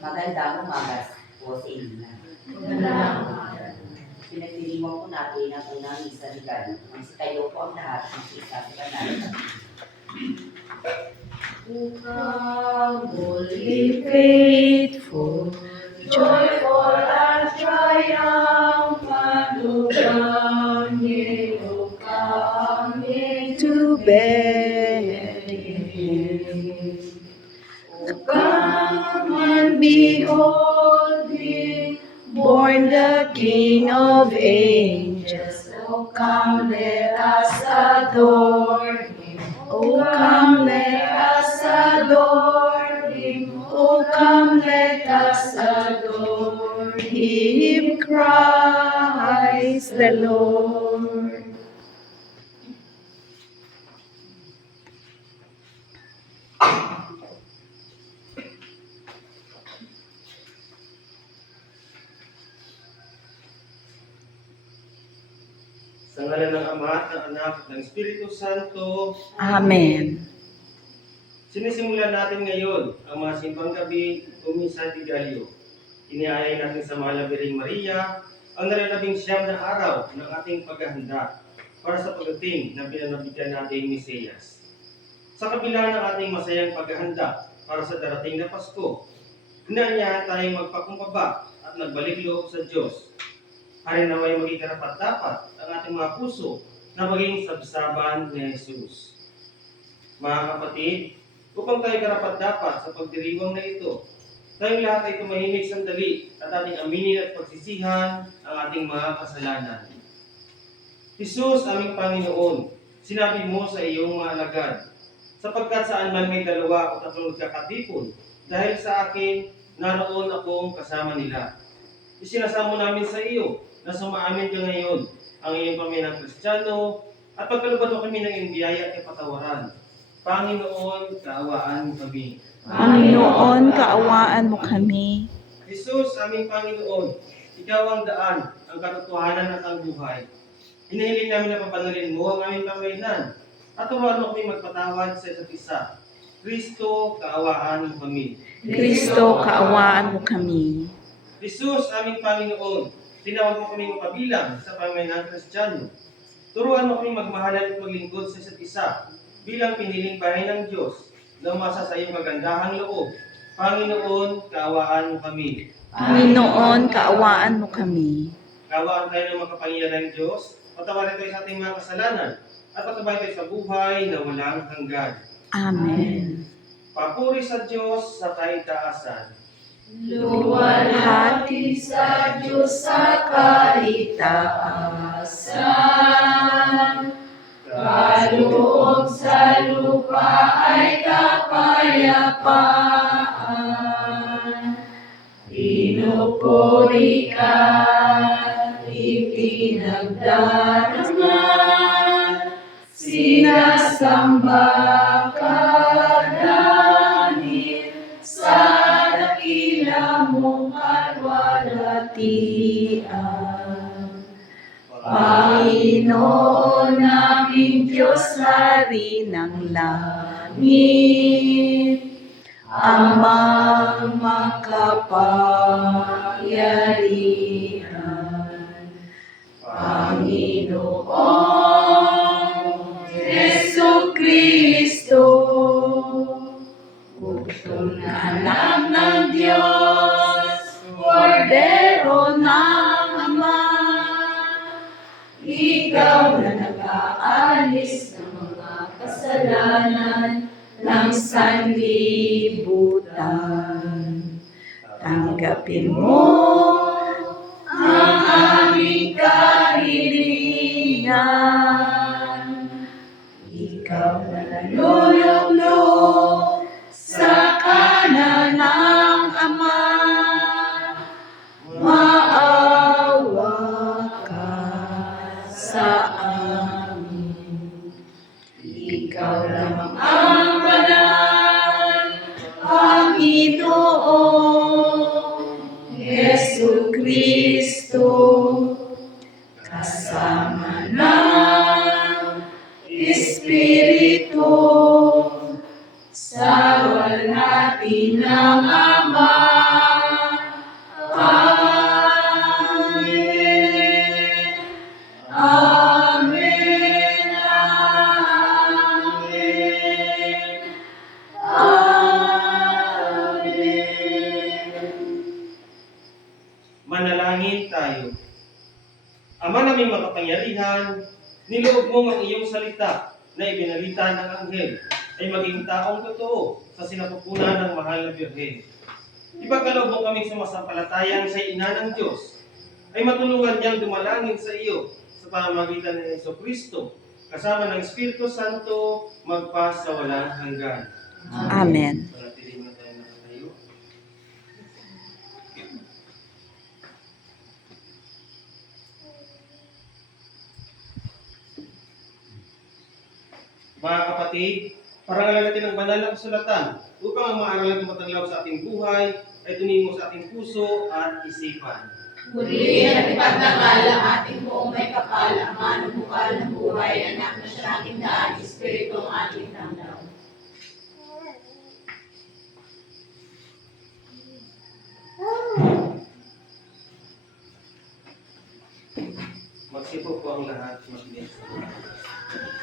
Magandang umaga po sa inyo. Pinagdiriwang po natin ang unang misa regalo. Kasi kayo po ang lahat ng isa sa kanal. Holy, faithful, joyful and triumphant, O come ye to Bethlehem. O come and behold him, born the King of angels. O come, let us adore him. O come, let us adore him. O come, let us adore him, Christ the Lord. Sa ngalan ng Ama at ng Anak at ng Espiritu Santo. Amen. Sinisimulan natin ngayon ang mga simpang gabi o Misa de Gallo. Iniaalay natin sa Mahal na Birheng Maria ang nalalabing siyam na araw ng ating paghahanda para sa pagdating na pinanabigyan nating Mesiyas. Sa kabila ng ating masayang paghahanda para sa darating na Pasko, inaanyahan tayong magpakumbaba at nagbalik loob sa Diyos. Hari naway maging karapat-dapat ang ating mga puso na maging sabsaban ni Jesus. Mga kapatid, upang tayo karapat-dapat sa pagdiriwang na ito, tayong lahat ay tumahimik sandali at ating aminin at pagsisihan ang ating mga kasalanan. Jesus, aming Panginoon, sinabi mo sa iyong mga alagad, sapagkat saan man may dalawa o tatlong nagkakatipon, dahil sa akin, naroon akong kasama nila. Isinasamo namin sa iyo na sumaamin ka ngayon ang iyong pamilyang Kristiyano at pagkalubad mo kami ng imbiyaya at kapatawaran. Panginoon, kaawaan mo kami. Panginoon, kaawaan mo kami. Jesus, aming Panginoon, ikaw ang daan, ang katotohanan at ang buhay. Hinihiling namin na papanalin mo ang aming pamilyan at turuan mo kami magpatawad sa isa't isa. Kristo, kaawaan mo kami. Kristo, kaawaan mo kami. Jesus, aming Panginoon, tinawag mo kami mapabilang sa pamilya ng Kristiyano. Turuan mo kami magmahalan at maglingkod sa isa't isa bilang piniling bahay ng Diyos na umasa sa iyong magandahang loob. Panginoon, kaawaan mo kami. Panginoon, kaawaan mo kami. Kaawaan tayo ng makapangyarihang Diyos, patawarin tayo sa ating mga kasalanan, at patabayan tayo sa buhay na walang hanggan. Amen. Papuri sa Diyos sa kaitaasan. Luwalhati sa Diyos sa kaitaasan, kaloob sa lupa ay kapayapaan. Pinupuri ka, ipinagdarangan, sinasamba ka dahil sa dakila mong kalwalhatian. Panginoon naming Diyos, Hari ng langit, Amang makapangyarihan, Panginoong Jesucristo, bugtong na anak ng Diyos, kordero ng Ama, ikaw na nag-aalis ng mga kasalanan ng sanlibutan. Tanggapin mo ang aming kahilingan. Ikaw na nalulublog sa kanan ng Ama, maawa ka sa amin. Ikaw lamang ang banal, Panginoong Jesucristo, kasama ng Espiritu, sa walhati ng Ama, Manalangin tayo. Ama naming makapangyarihan, niloob mo ang iyong salita na ibinalita ng anghel ay maging taong totoo sa sinapupunan ng mahal na Birhen. Ipagkaloob mo kaming sumasampalatayang sa ina ng Diyos ay matulungan niyang dumalangin sa iyo sa pamamagitan ng Jesucristo kasama ng Espiritu Santo magpa sa walang hanggan. Amen. Manatili na tayo nakatayo. Mga kapatid, parangalan natin ang banal na kasulatan upang ang mga aralan tumataglaw sa ating buhay ay tumingo sa ating puso at isipan. Muli at ipagdangal ang ating buong may kapal, ang manong bukal ng buhay, anak na siya ating daan, Espiritu ang ating tanglaw. Magsipo po ang lahat. Magdiyan sa Lord.